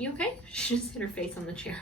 You okay? She just hit her face on the chair.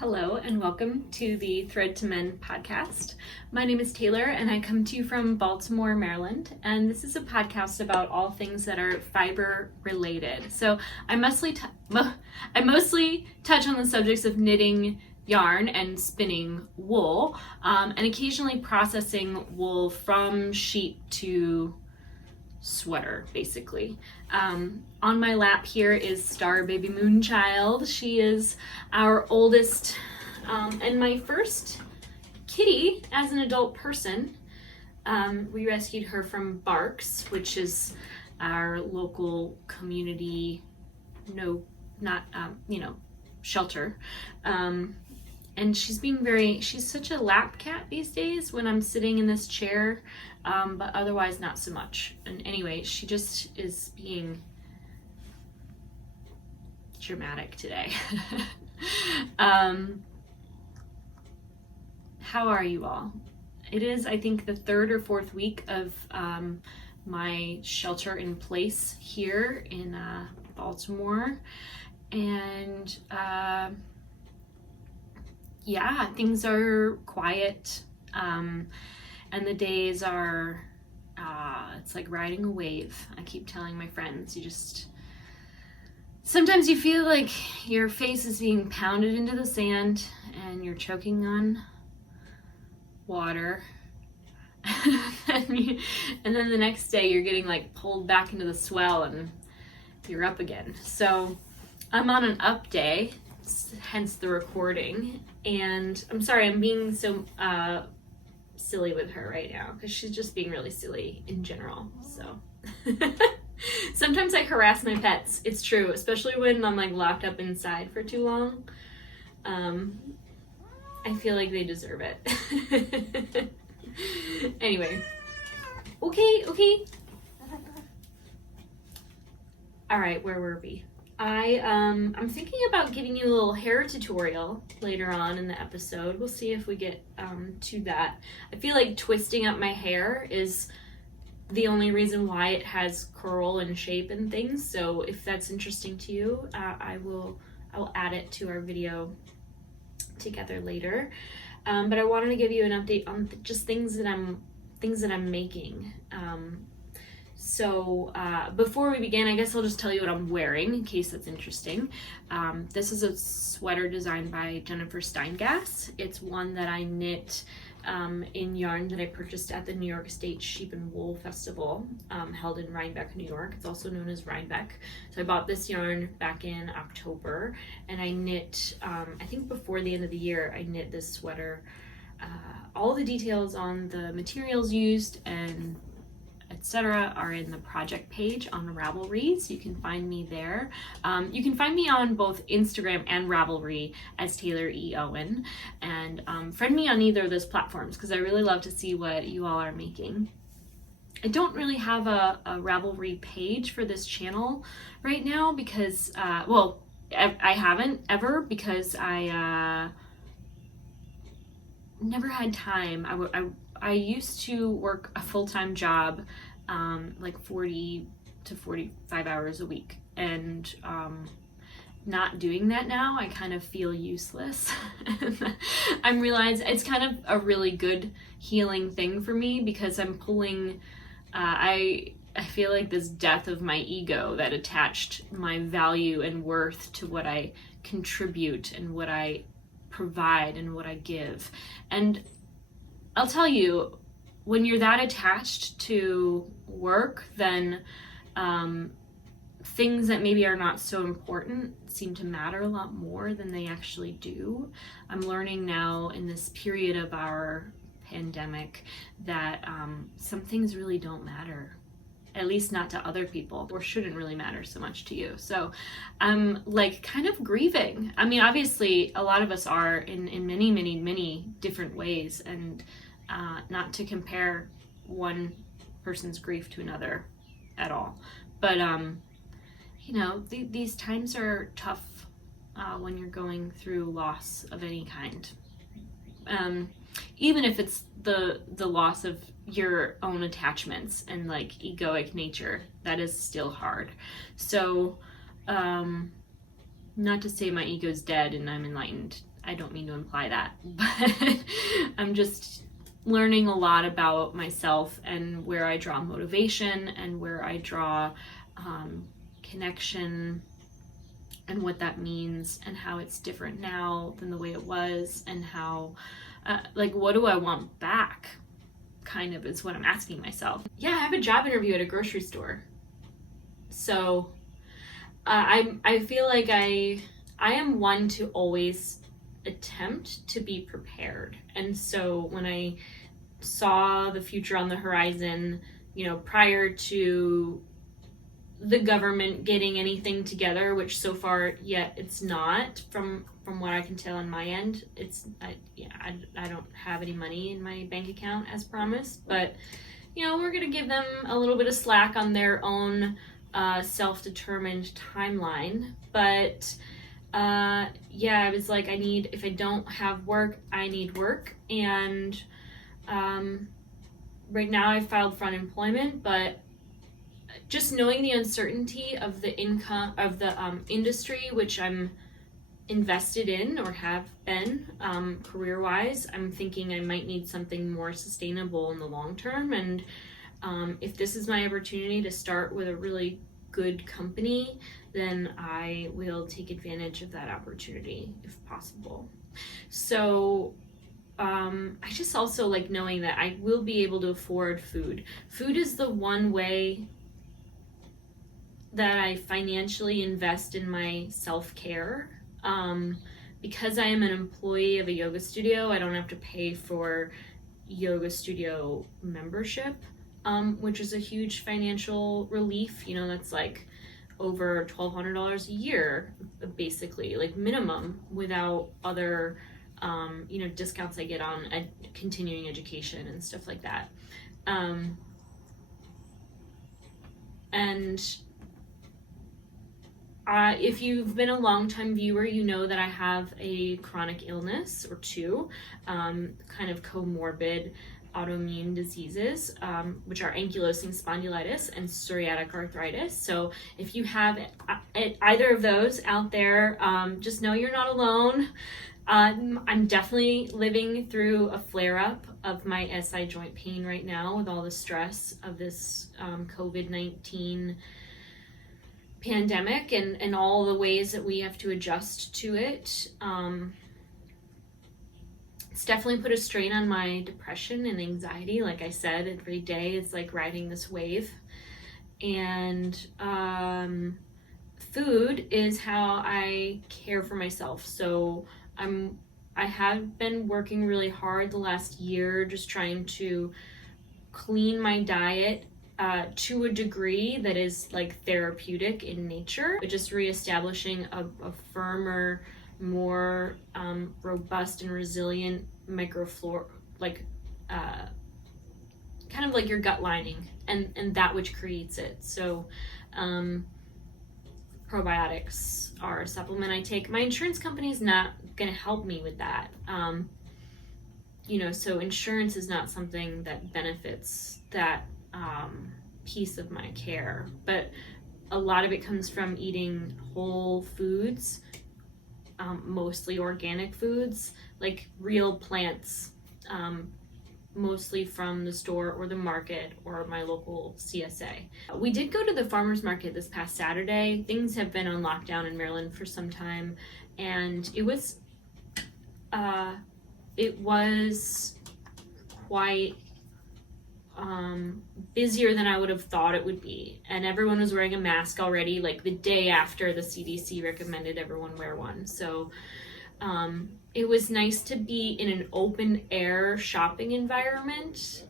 Hello and welcome to the Thread to Mend podcast. My name is Taylor and I come to you from Baltimore, Maryland, and this is a podcast about all things that are fiber related. So I mostly touch on the subjects of knitting yarn and spinning wool, and occasionally processing wool from sheep to sweater, basically. On my lap here is Star Baby Moonchild. She is our oldest and my first kitty as an adult person. We rescued her from Barks, which is our local community, shelter. And she's such a lap cat these days when I'm sitting in this chair, but otherwise not so much. And anyway, she just is being dramatic today. How are you all? It is, I think, the third or fourth week of my shelter in place here in Baltimore. And things are quiet, and the days are, it's like riding a wave. I keep telling my friends, sometimes you feel like your face is being pounded into the sand and you're choking on water. and then the next day you're getting like pulled back into the swell and you're up again. So I'm on an up day, hence the recording, and I'm sorry I'm being so silly with her right now because she's just being really silly in general. So sometimes I harass my pets, it's true, especially when I'm like locked up inside for too long. I feel like they deserve it. Anyway, okay. All right, where were we? I'm thinking about giving you a little hair tutorial later on in the episode. We'll see if we get to that. I feel like twisting up my hair is the only reason why it has curl and shape and things. So if that's interesting to you, I will add it to our video together later. But I wanted to give you an update on just things that I'm making. So before we begin, I guess I'll just tell you what I'm wearing in case that's interesting. This is a sweater designed by Jennifer Steingass. It's one that I knit in yarn that I purchased at the New York State Sheep and Wool Festival, held in Rhinebeck, New York. It's also known as Rhinebeck. So I bought this yarn back in October, and I knit, I think before the end of the year, I knit this sweater. All the details on the materials used and etc. are in the project page on Ravelry, so you can find me there. You can find me on both Instagram and Ravelry as Taylor E. Owen, and friend me on either of those platforms because I really love to see what you all are making. I don't really have a Ravelry page for this channel right now because, I haven't ever because I never had time. I used to work a full-time job, like 40 to 45 hours a week, and not doing that now, I kind of feel useless. I'm realizing it's kind of a really good healing thing for me because I'm pulling, I feel like this death of my ego that attached my value and worth to what I contribute and what I provide and what I give. And I'll tell you, when you're that attached to work, then things that maybe are not so important seem to matter a lot more than they actually do. I'm learning now in this period of our pandemic that some things really don't matter, at least not to other people, or shouldn't really matter so much to you. So I'm like kind of grieving. I mean, obviously a lot of us are in many, many, many different ways, and not to compare one person's grief to another at all. But, you know, these times are tough when you're going through loss of any kind. Even if it's the loss of your own attachments and like egoic nature, that is still hard. So, not to say my ego's dead and I'm enlightened. I don't mean to imply that, but I'm just learning a lot about myself and where I draw motivation and where I draw connection and what that means and how it's different now than the way it was, and how like, what do I want back, kind of is what I'm asking myself. Yeah, I have a job interview at a grocery store, so I feel like I am one to always attempt to be prepared. And so when I saw the future on the horizon, you know, prior to the government getting anything together, which so far yet it's not, from what I can tell on my end, I don't have any money in my bank account as promised, but you know, we're gonna give them a little bit of slack on their own self-determined timeline. But yeah, I was like, if I don't have work, I need work. And right now I filed for unemployment, but just knowing the uncertainty of the income of the industry, which I'm invested in or have been career-wise, I'm thinking I might need something more sustainable in the long term. And if this is my opportunity to start with a really good company, then I will take advantage of that opportunity if possible. So I just also like knowing that I will be able to afford food. Food is the one way that I financially invest in my self-care. Because I am an employee of a yoga studio, I don't have to pay for yoga studio membership, which is a huge financial relief. You know, that's like over $1,200 a year, basically, like minimum, without other you know, discounts I get on continuing education and stuff like that. And if you've been a longtime viewer, you know that I have a chronic illness or two, kind of comorbid autoimmune diseases, which are ankylosing spondylitis and psoriatic arthritis. So if you have either of those out there, just know you're not alone. I'm definitely living through a flare-up of my SI joint pain right now with all the stress of this COVID-19 pandemic and all the ways that we have to adjust to it. It's definitely put a strain on my depression and anxiety. Like I said, every day it's like riding this wave. And food is how I care for myself. So I have been working really hard the last year, just trying to clean my diet to a degree that is like therapeutic in nature, but just reestablishing a firmer, more robust and resilient microflora, like kind of like your gut lining and that which creates it. So probiotics are a supplement I take. My insurance company is not going to help me with that. You know, so insurance is not something that benefits that piece of my care, but a lot of it comes from eating whole foods, mostly organic foods, like real plants, mostly from the store or the market or my local CSA. We did go to the farmer's market this past Saturday. Things have been on lockdown in Maryland for some time, and it was quite busier than I would have thought it would be. And everyone was wearing a mask already, like the day after the CDC recommended everyone wear one. So It was nice to be in an open air shopping environment.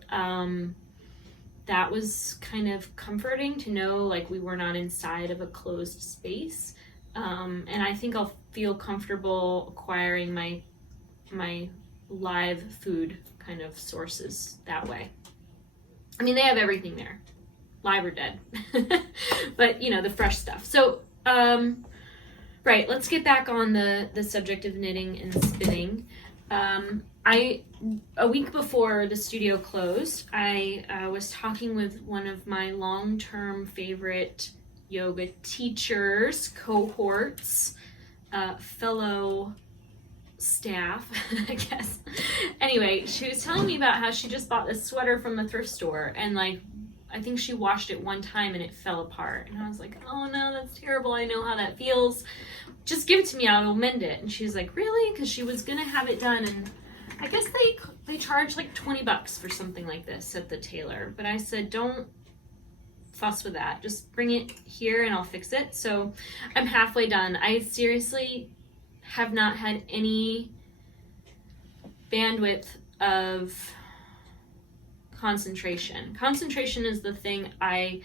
That was kind of comforting to know like we were not inside of a closed space. And I think I'll feel comfortable acquiring my live food kind of sources that way. I mean, they have everything there, live or dead, but you know, the fresh stuff. So, right, let's get back on the subject of knitting and spinning. A week before the studio closed, I was talking with one of my long-term favorite yoga teachers, cohorts, fellow staff, I guess. Anyway, she was telling me about how she just bought this sweater from the thrift store, and like, I think she washed it one time and it fell apart. And I was like, oh no, that's terrible. I know how that feels. Just give it to me, I will mend it. And she's like, really? Because she was gonna have it done, and I guess they charge like $20 for something like this at the tailor. But I said, don't fuss with that. Just bring it here and I'll fix it. So I'm halfway done. I seriously have not had any bandwidth of concentration. Concentration is the thing I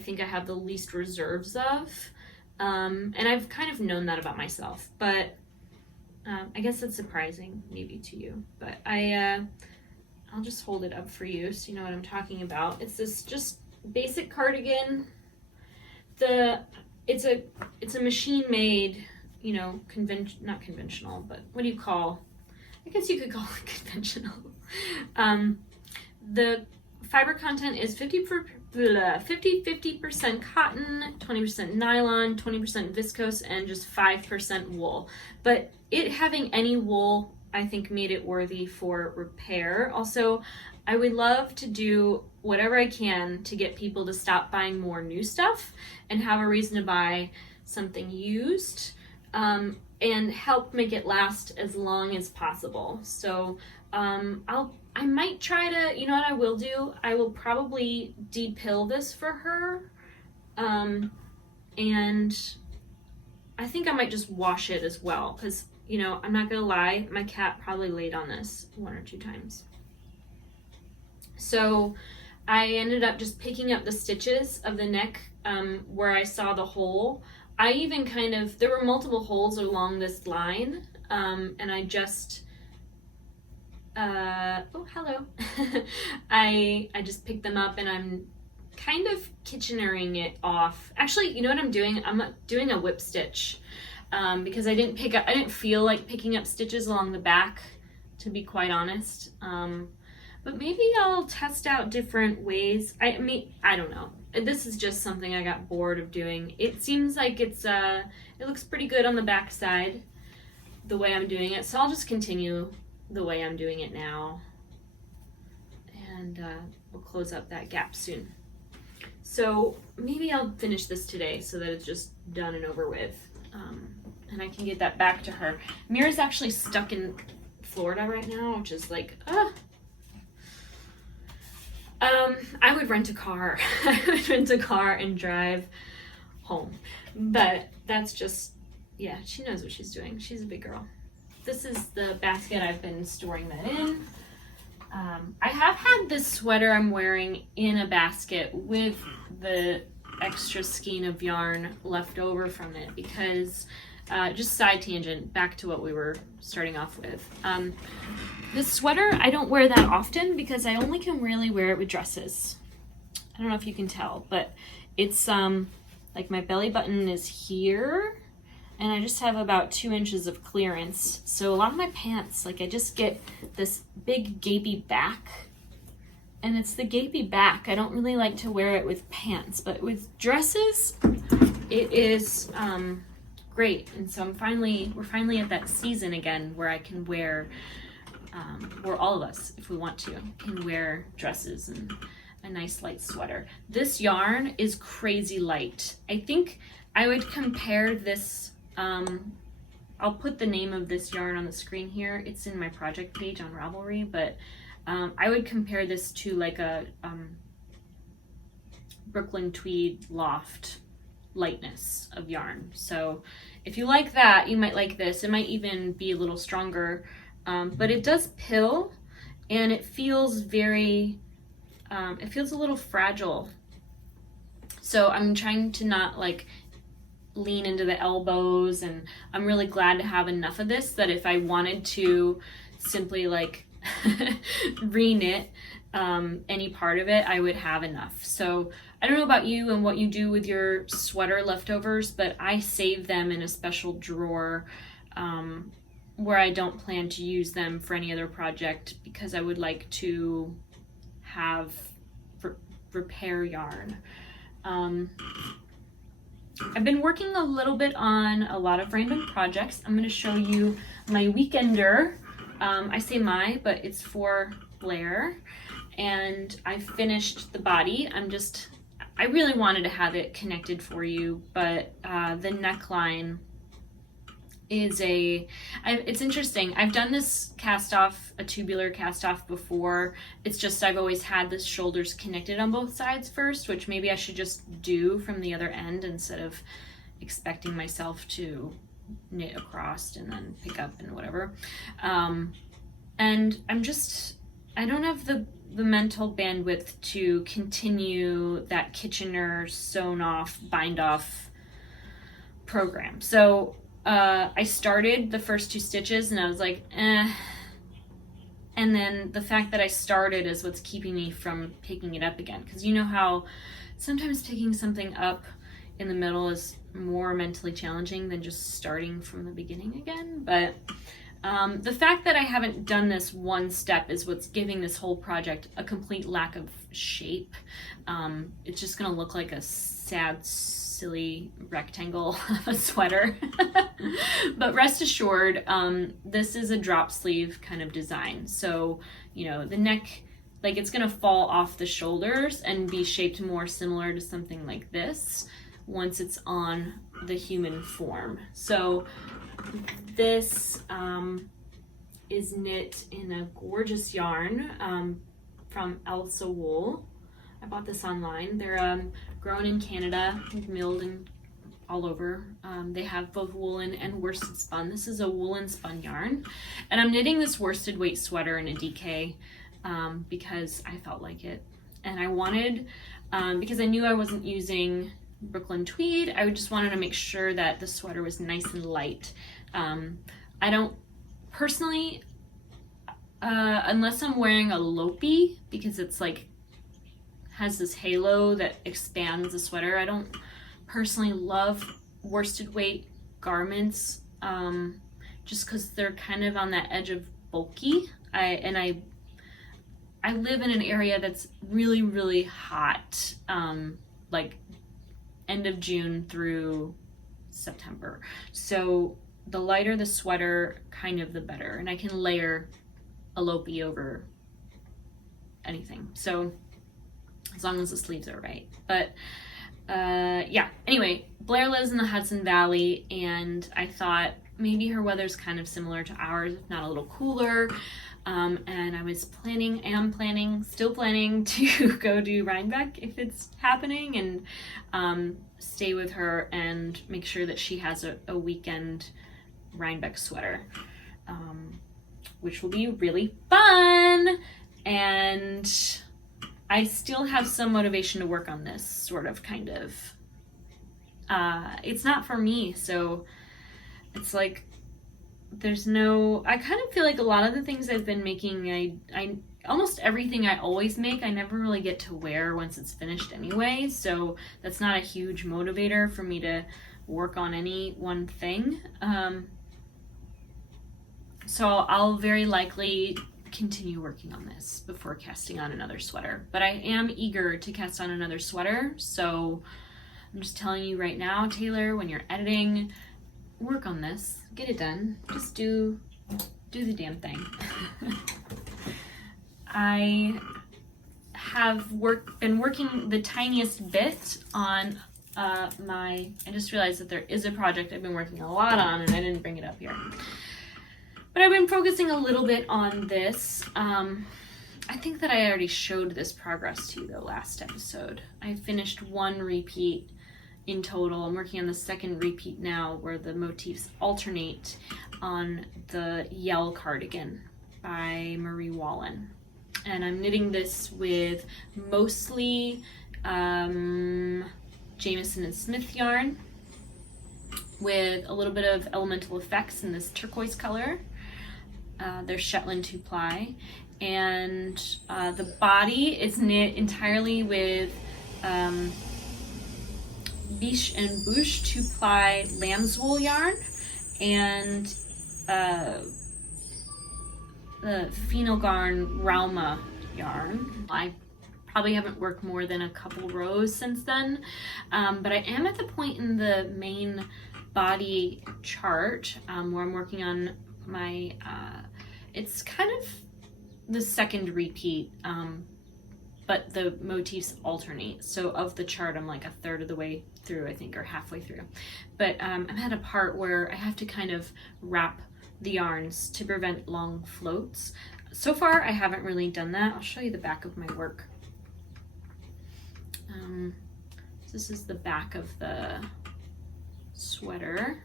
think I have the least reserves of. And I've kind of known that about myself, but I guess that's surprising maybe to you, but I'll just hold it up for you so you know what I'm talking about. It's this just basic cardigan. It's a machine made, you know, not conventional, but what do you call, I guess you could call it conventional. The fiber content is 50% cotton, 20% nylon, 20% viscose, and just 5% wool. But it having any wool, I think, made it worthy for repair. Also, I would love to do whatever I can to get people to stop buying more new stuff and have a reason to buy something used, and help make it last as long as possible. So I might try to, you know what I will do? I will probably depill this for her. And I think I might just wash it as well, because, you know, I'm not gonna lie, my cat probably laid on this 1 or 2 times. So I ended up just picking up the stitches of the neck where I saw the hole. I even there were multiple holes along this line, and I just, oh, hello. I just picked them up and I'm kind of kitchenering it off. Actually, you know what I'm doing? I'm doing a whip stitch, because I didn't feel like picking up stitches along the back, to be quite honest. But maybe I'll test out different ways. I mean, I don't know. This is just something I got bored of doing. It seems like it looks pretty good on the back side, the way I'm doing it. So I'll just continue the way I'm doing it now. And we'll close up that gap soon. So maybe I'll finish this today so that it's just done and over with. And I can get that back to her. Mira's actually stuck in Florida right now, which is like, I would rent a car. I would rent a car and drive home. But that's just, yeah, she knows what she's doing. She's a big girl. This is the basket I've been storing that in. I have had this sweater I'm wearing in a basket with the extra skein of yarn left over from it because, just side tangent, back to what we were starting off with. This sweater, I don't wear that often because I only can really wear it with dresses. I don't know if you can tell, but it's like my belly button is here and I just have about 2 inches of clearance. So a lot of my pants, like I just get this big gapey back, and it's the gapey back. I don't really like to wear it with pants, but with dresses, it is great. And so we're finally at that season again where I can wear, or all of us, if we want to, can wear dresses and a nice light sweater. This yarn is crazy light. I think I would compare this, I'll put the name of this yarn on the screen here. It's in my project page on Ravelry, but I would compare this to like a Brooklyn tweed loft lightness of yarn. So if you like that, you might like this. It might even be a little stronger, but it does pill, and it feels very, it feels a little fragile. So I'm trying to not like lean into the elbows, and I'm really glad to have enough of this that if I wanted to simply like re-knit any part of it, I would have enough. So I don't know about you and what you do with your sweater leftovers, but I save them in a special drawer where I don't plan to use them for any other project, because I would like to have repair yarn. I've been working a little bit on a lot of random projects. I'm going to show you my weekender. I say my, but it's for Blair. And I finished the body. I really wanted to have it connected for you, but the neckline is it's interesting. I've done this cast off, a tubular cast off before. It's just I've always had the shoulders connected on both sides first, which maybe I should just do from the other end instead of expecting myself to knit across and then pick up and whatever. And I don't have the mental bandwidth to continue that Kitchener sewn off, bind off program. So I started the first 2 stitches and I was like, eh. And then the fact that I started is what's keeping me from picking it up again. Because you know how sometimes picking something up in the middle is more mentally challenging than just starting from the beginning again. But the fact that I haven't done this one step is what's giving this whole project a complete lack of shape. It's just gonna look like a sad, silly rectangle of a sweater. But rest assured, this is a drop sleeve kind of design. So, you know, the neck, like it's gonna fall off the shoulders and be shaped more similar to something like this once it's on the human form. So this is knit in a gorgeous yarn from Elsa Wool. I bought this online. They're grown in Canada, milled and all over. They have both woolen and worsted spun. This is a woolen spun yarn. And I'm knitting this worsted weight sweater in a DK because I felt like it. And I wanted, because I knew I wasn't using Brooklyn tweed, I just wanted to make sure that the sweater was nice and light. I don't personally, unless I'm wearing a lopey, because it's like has this halo that expands the sweater, I don't personally love worsted weight garments, just because they're kind of on that edge of bulky. I live in an area that's really, really hot, like end of June through September. So the lighter the sweater, kind of the better. And I can layer a lopey over anything. So as long as the sleeves are right. But yeah, anyway, Blair lives in the Hudson Valley, and I thought maybe her weather's kind of similar to ours, if not a little cooler. And I was still planning to go do Rhinebeck if it's happening, and stay with her and make sure that she has a weekend Rhinebeck sweater, which will be really fun. And I still have some motivation to work on this, sort of, kind of. It's not for me, so it's like I kind of feel like a lot of the things I've been making, I almost everything I always make, I never really get to wear once it's finished anyway, so that's not a huge motivator for me to work on any one thing. So I'll very likely continue working on this before casting on another sweater, but I am eager to cast on another sweater, so I'm just telling you right now, Taylor, when you're editing, work on this, get it done, just do the damn thing. I have been working the tiniest bit on I just realized that there is a project I've been working a lot on, and I didn't bring it up here. But I've been focusing a little bit on this. I think that I already showed this progress to you, though, last episode. I finished one repeat in total. I'm working on the second repeat now where the motifs alternate on the Yell cardigan by Marie Wallen. And I'm knitting this with mostly Jamieson and Smith yarn with a little bit of Elemental Effects in this turquoise color. There's Shetland 2-ply. And the body is knit entirely with Biche and Bouche 2-ply lamb's wool yarn and the Fenelgarn Rauma yarn. I probably haven't worked more than a couple rows since then, but I am at the point in the main body chart where I'm working on my, it's kind of the second repeat, but the motifs alternate. So of the chart, I'm like a third of the way through, I think, or halfway through. But I'm at a part where I have to kind of wrap the yarns to prevent long floats. So far, I haven't really done that. I'll show you the back of my work. This is the back of the sweater.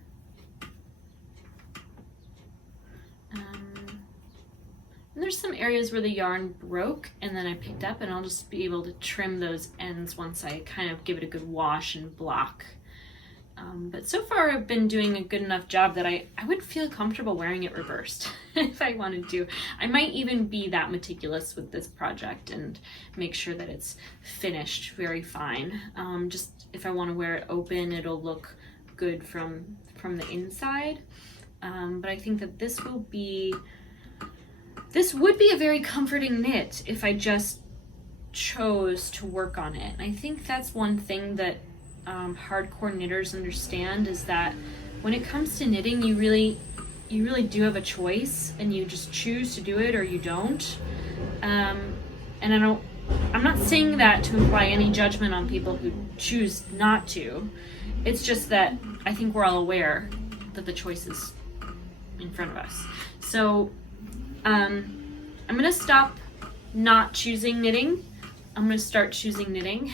And there's some areas where the yarn broke and then I picked up, and I'll just be able to trim those ends once I kind of give it a good wash and block. But so far I've been doing a good enough job that I would feel comfortable wearing it reversed if I wanted to. I might even be that meticulous with this project and make sure that it's finished very fine. Just if I want to wear it open, it'll look good from the inside. But I think that this would be a very comforting knit if I just chose to work on it. And I think that's one thing that hardcore knitters understand, is that when it comes to knitting, you really do have a choice, and you just choose to do it or you don't. And I'm not saying that to imply any judgment on people who choose not to. It's just that I think we're all aware that the choice is in front of us. So I'm gonna stop not choosing knitting. I'm gonna start choosing knitting.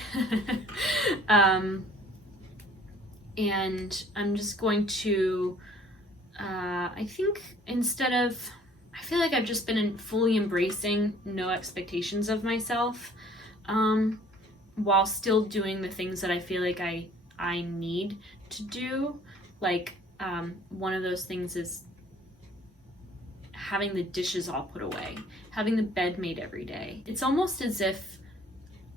And I'm just going to, I think I feel like I've just been fully embracing no expectations of myself, while still doing the things that I feel like I need to do. Like, one of those things is having the dishes all put away, having the bed made every day. It's almost as if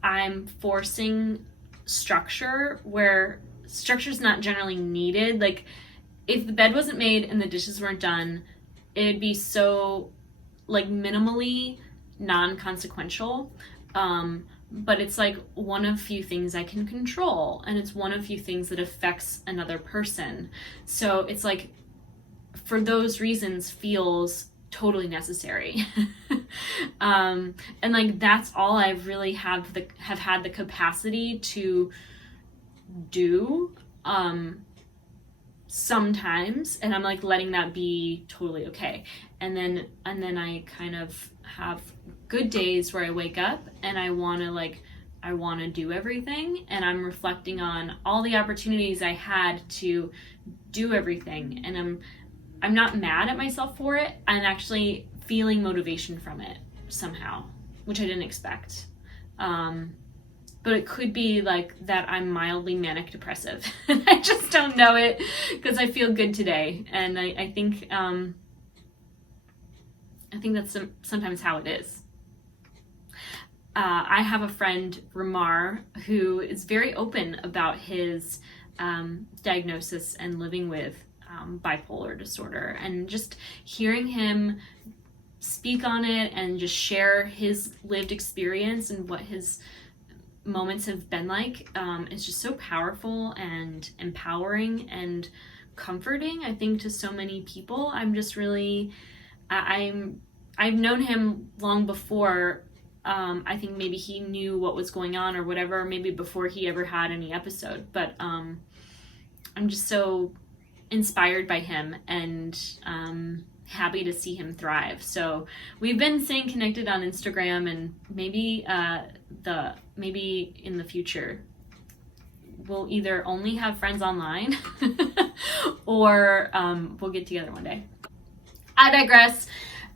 I'm forcing structure where structure's not generally needed. Like, if the bed wasn't made and the dishes weren't done, it'd be so like minimally non-consequential. But it's like one of few things I can control, and it's one of few things that affects another person. So it's like, for those reasons, feels totally necessary. And like, that's all I've really have had the capacity to do sometimes, and I'm like letting that be totally okay. And then I kind of have good days where I wake up and I want to do everything, and I'm reflecting on all the opportunities I had to do everything, and I'm not mad at myself for it. I'm actually feeling motivation from it somehow, which I didn't expect. But it could be like that I'm mildly manic depressive. I just don't know it because I feel good today. And I think that's sometimes how it is. I have a friend, Ramar, who is very open about his diagnosis and living with bipolar disorder, and just hearing him speak on it and just share his lived experience and what his moments have been like, is just so powerful and empowering and comforting, I think, to so many people. I'm just really, I've known him long before. I think maybe he knew what was going on or whatever, maybe before he ever had any episode, but I'm just so inspired by him and happy to see him thrive. So we've been staying connected on Instagram, and maybe in the future we'll either only have friends online or we'll get together one day. I digress.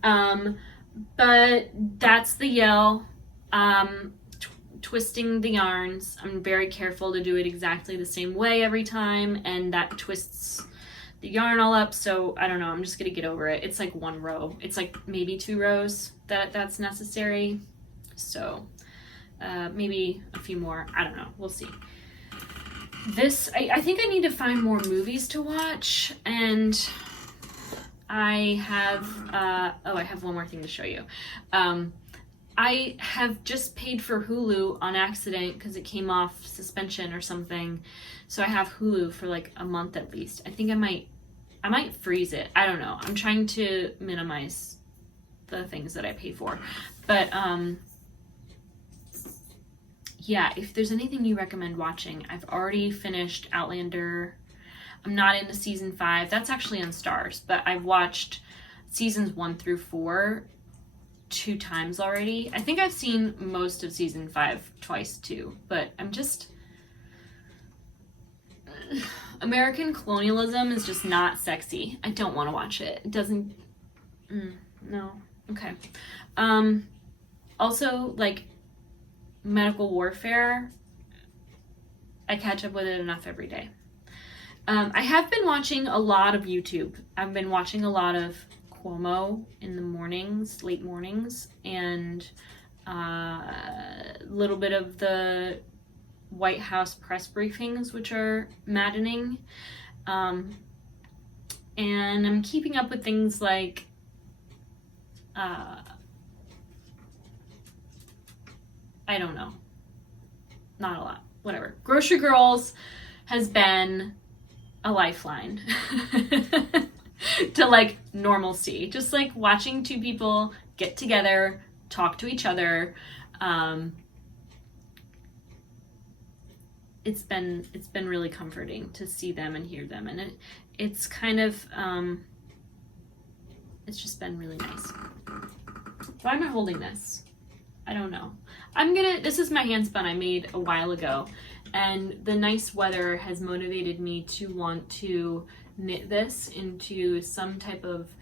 But that's the yell. Twisting the yarns. I'm very careful to do it exactly the same way every time, and that twists the yarn all up. So I don't know, I'm just gonna get over it. It's like one row. It's like maybe 2 rows that's necessary. So maybe a few more. I don't know. We'll see. This, I think I need to find more movies to watch, and I have, I have one more thing to show you. I have just paid for Hulu on accident because it came off suspension or something. So I have Hulu for like a month at least. I think I might freeze it. I don't know. I'm trying to minimize the things that I pay for. But yeah, if there's anything you recommend watching, I've already finished Outlander. I'm not into season 5. That's actually on Stars, but I've watched seasons 1 through 4 2 times already. I think I've seen most of season 5 twice too, but I'm just... American colonialism is just not sexy. I don't want to watch it. It doesn't... no. Okay. Also, like, medical warfare, I catch up with it enough every day. I have been watching a lot of YouTube. I've been watching a lot of Cuomo in the mornings, late mornings, and a little bit of the White House press briefings, which are maddening. And I'm keeping up with things like I don't know. Not a lot. Whatever. Grocery Girls has been a lifeline to like normalcy. Just like watching 2 people get together, talk to each other. It's been really comforting to see them and hear them, and it's kind of it's just been really nice. Why am I holding this? I don't know. This is my hand spun I made a while ago, and the nice weather has motivated me to want to knit this into some type of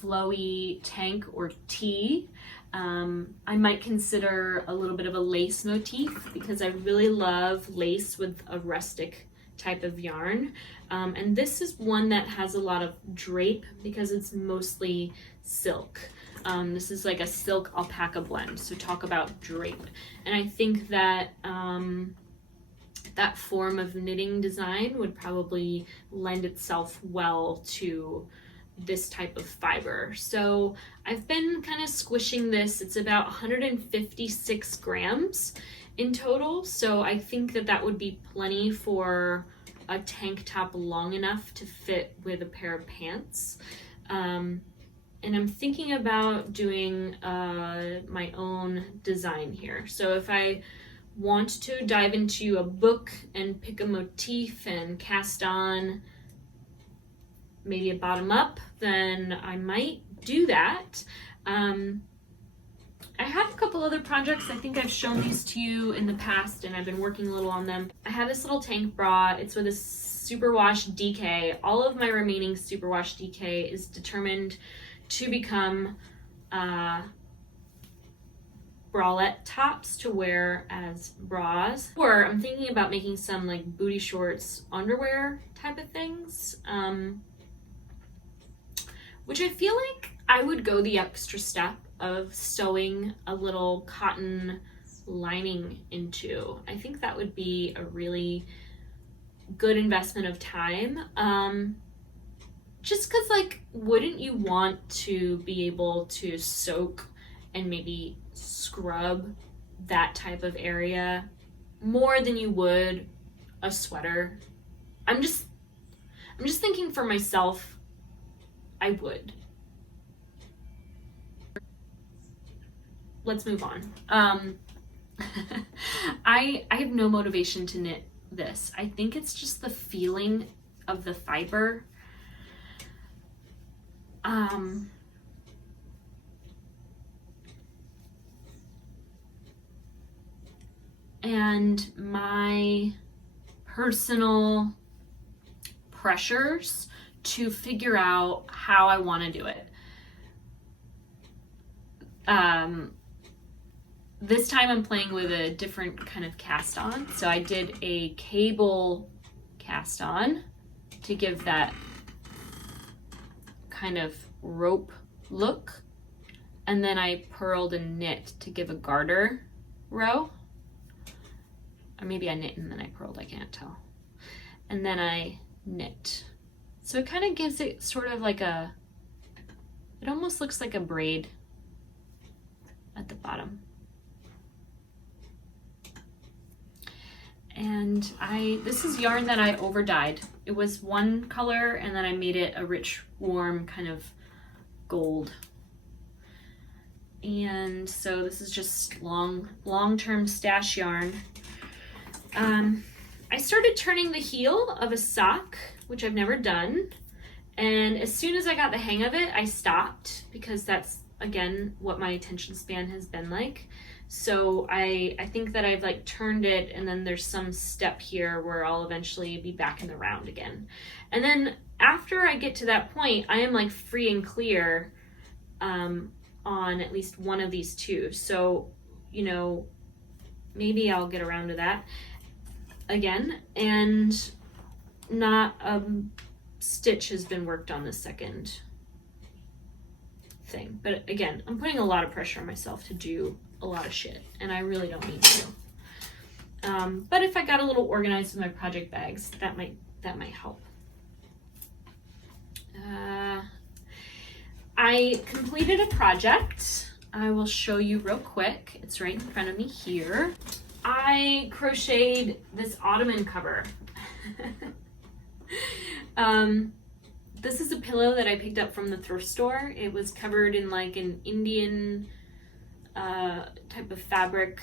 flowy tank or tee. I might consider a little bit of a lace motif because I really love lace with a rustic type of yarn. And this is one that has a lot of drape because it's mostly silk. This is like a silk alpaca blend, so talk about drape. And I think that that form of knitting design would probably lend itself well to this type of fiber. So I've been kind of squishing this. It's about 156 grams in total, so I think that would be plenty for a tank top long enough to fit with a pair of pants. And I'm thinking about doing my own design here. So if I want to dive into a book and pick a motif and cast on maybe a bottom up, then I might do that. I have a couple other projects. I think I've shown these to you in the past and I've been working a little on them. I have this little tank bra. It's with a superwash DK. All of my remaining superwash DK is determined to become bralette tops to wear as bras. Or I'm thinking about making some like booty shorts underwear type of things, which I feel like I would go the extra step of sewing a little cotton lining into. I think that would be a really good investment of time. Just because, like, wouldn't you want to be able to soak and maybe scrub that type of area more than you would a sweater? I'm just thinking for myself, I would. Let's move on. I have no motivation to knit this. I think it's just the feeling of the fiber. And my personal pressures to figure out how I want to do it. This time I'm playing with a different kind of cast on. So I did a cable cast on to give that kind of rope look. And then I purled and knit to give a garter row. Or maybe I knit and then I purled, I can't tell. And then I knit. So it kind of gives it sort of like it almost looks like a braid at the bottom. And this is yarn that I over dyed. It was one color and then I made it a rich, warm kind of gold. And so this is just long-term stash yarn. I started turning the heel of a sock, which I've never done. And as soon as I got the hang of it, I stopped because that's, again, what my attention span has been like. So I think that I've like turned it and then there's some step here where I'll eventually be back in the round again. And then after I get to that point, I am like free and clear on at least one of these two. So, you know, maybe I'll get around to that again. And not a stitch has been worked on the second thing. But again, I'm putting a lot of pressure on myself to do a lot of shit, and I really don't need to. But if I got a little organized with my project bags, that might help. I completed a project. I will show you real quick. It's right in front of me here. I crocheted this ottoman cover. This is a pillow that I picked up from the thrift store. It was covered in like an Indian type of fabric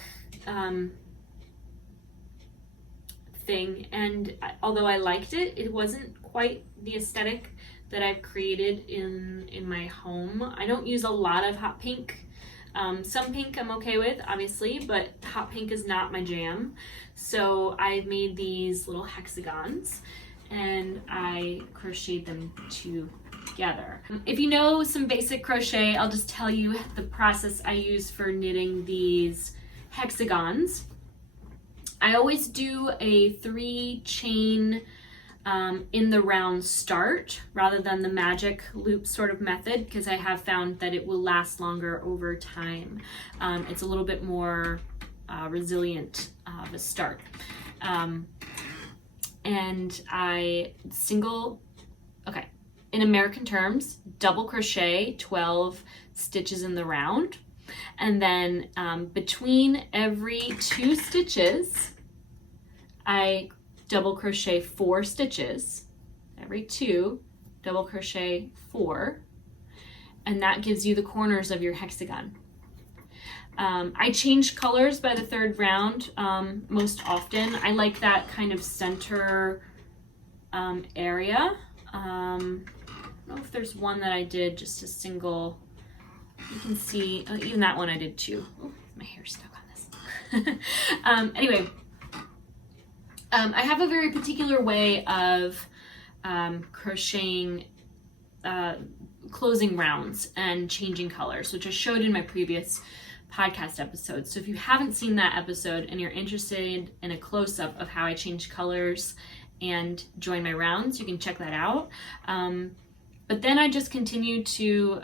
thing, and although I liked it, it wasn't quite the aesthetic that I've created in my home. I don't use a lot of hot pink. Some pink I'm okay with, obviously, but hot pink is not my jam. So I've made these little hexagons and I crocheted them together. If you know some basic crochet, I'll just tell you the process I use for knitting these hexagons. I always do a 3-chain in the round start rather than the magic loop sort of method, because I have found that it will last longer over time. It's a little bit more resilient of a start. And I in American terms, double crochet 12 stitches in the round. And then between every 2 stitches, I double crochet 4 stitches. Every 2, double crochet 4. And that gives you the corners of your hexagon. I change colors by the 3rd round most often. I like that kind of center area. I don't know if there's one that I did just a single. You can see, even that one I did too. Oh, my hair's stuck on this. Anyway, I have a very particular way of crocheting closing rounds and changing colors, which I showed in my previous podcast episode. So if you haven't seen that episode and you're interested in a close-up of how I change colors and join my rounds, you can check that out. But then I just continue to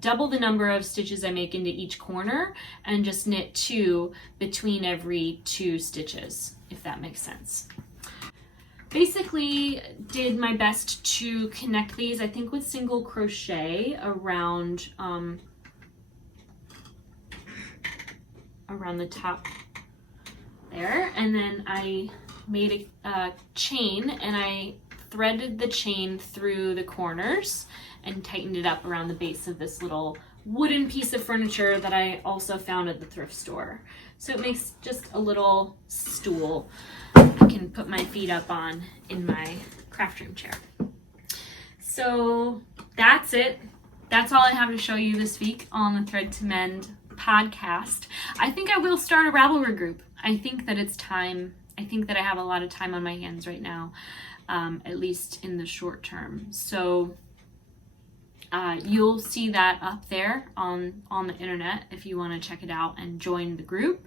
double the number of stitches I make into each corner and just knit 2 between every 2 stitches, if that makes sense. Basically did my best to connect these, I think with single crochet around the top there, and then I made a chain and I threaded the chain through the corners and tightened it up around the base of this little wooden piece of furniture that I also found at the thrift store. So it makes just a little stool I can put my feet up on in my craft room chair. So that's it. That's all I have to show you this week on the Thread to Mend podcast. I think I will start a Ravelry group. I think that it's time I think that I have a lot of time on my hands right now, at least in the short term. So you'll see that up there on the internet if you want to check it out and join the group.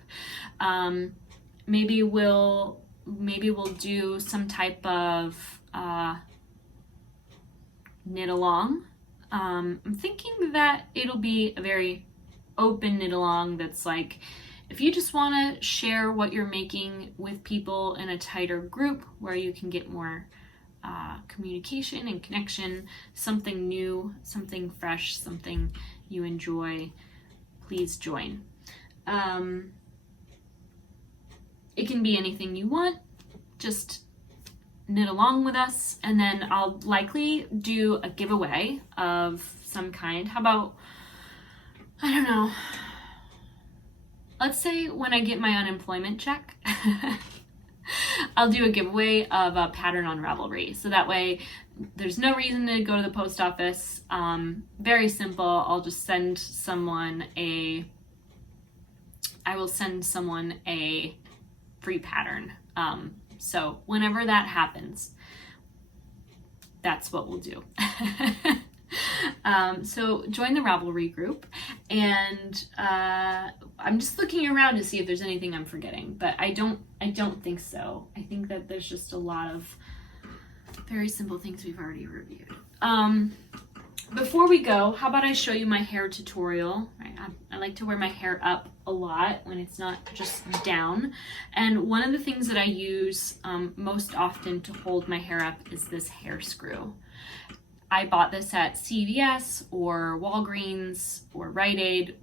Maybe we'll do some type of knit along. I'm thinking that it'll be a very open knit along that's like, if you just want to share what you're making with people in a tighter group where you can get more communication and connection, something new, something fresh, something you enjoy, please join. It can be anything you want, just knit along with us, and then I'll likely do a giveaway of some kind. How about, I don't know, let's say when I get my unemployment check, I'll do a giveaway of a pattern on Ravelry. So that way there's no reason to go to the post office. Very simple. I'll just send someone I will send someone a free pattern. So whenever that happens, that's what we'll do. So join the Ravelry group, and I'm just looking around to see if there's anything I'm forgetting, but I don't think so. I think that there's just a lot of very simple things we've already reviewed. Before we go, how about I show you my hair tutorial? Right, I like to wear my hair up a lot when it's not just down. And one of the things that I use most often to hold my hair up is this hair screw. I bought this at CVS or Walgreens or Rite Aid,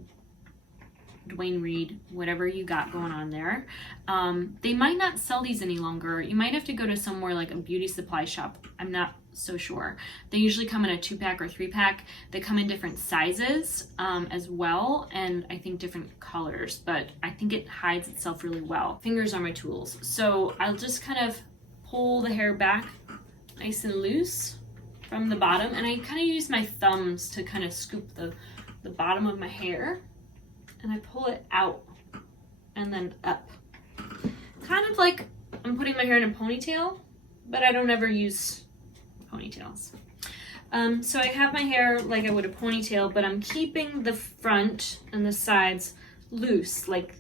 Dwayne Reed, whatever you got going on there. They might not sell these any longer. You might have to go to somewhere like a beauty supply shop. I'm not so sure. They usually come in a 2-pack or 3-pack. They come in different sizes as well, and I think different colors, but I think it hides itself really well. Fingers are my tools. So I'll just kind of pull the hair back nice and loose from the bottom, and I kind of use my thumbs to kind of scoop the bottom of my hair, and I pull it out and then up. Kind of like I'm putting my hair in a ponytail, but I don't ever use ponytails. So I have my hair like I would a ponytail, but I'm keeping the front and the sides loose, like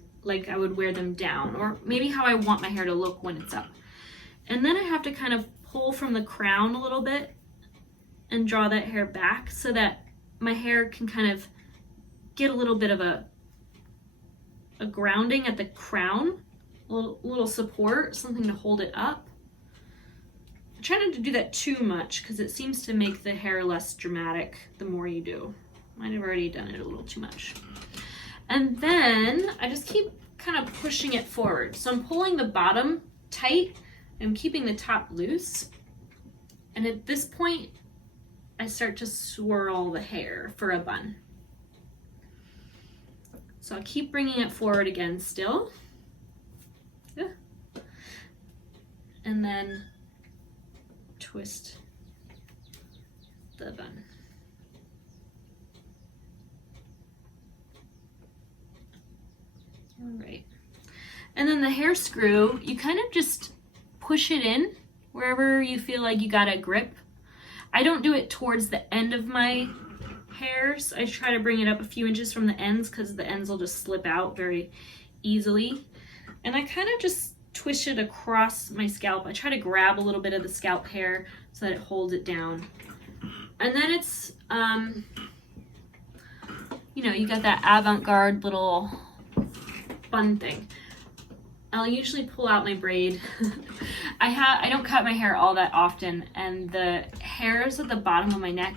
I would wear them down, or maybe how I want my hair to look when it's up. And then I have to kind of pull from the crown a little bit and draw that hair back so that my hair can kind of get a little bit of a grounding at the crown, a little support, something to hold it up. I try not to do that too much because it seems to make the hair less dramatic the more you do. Might have already done it a little too much. And then I just keep kind of pushing it forward. So I'm pulling the bottom tight, I'm keeping the top loose. And at this point, I start to swirl the hair for a bun. So I'll keep bringing it forward again still. Yeah. And then twist the bun. All right. And then the hair screw, you kind of just push it in wherever you feel like you got a grip. I don't do it towards the end of my hairs. I try to bring it up a few inches from the ends because the ends will just slip out very easily. And I kind of just twist it across my scalp. I try to grab a little bit of the scalp hair so that it holds it down. And then it's, you know, you got that avant-garde little bun thing. I'll usually pull out my braid. I don't cut my hair all that often, and the hairs at the bottom of my neck,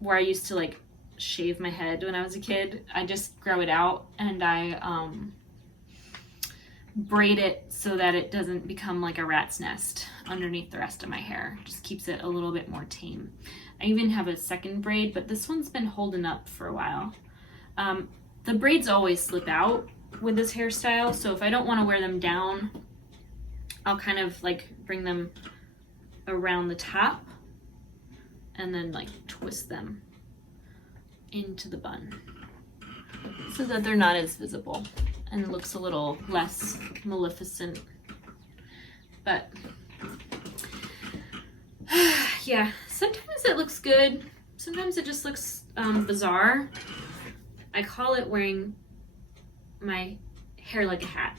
where I used to like shave my head when I was a kid, I just grow it out and I braid it so that it doesn't become like a rat's nest underneath the rest of my hair. Just keeps it a little bit more tame. I even have a second braid, but this one's been holding up for a while. The braids always slip out with this hairstyle, so if I don't want to wear them down, I'll kind of like bring them around the top and then like twist them into the bun so that they're not as visible and looks a little less maleficent. But yeah, sometimes it looks good. Sometimes it just looks bizarre. I call it wearing my hair like a hat.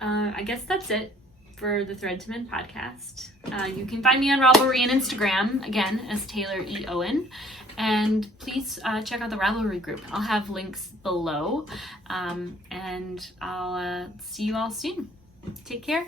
I guess that's it for the Thread to Mend podcast. You can find me on Ravelry and Instagram, again, as Taylor E. Owen. And please check out the Ravelry group. I'll have links below. And I'll see you all soon. Take care.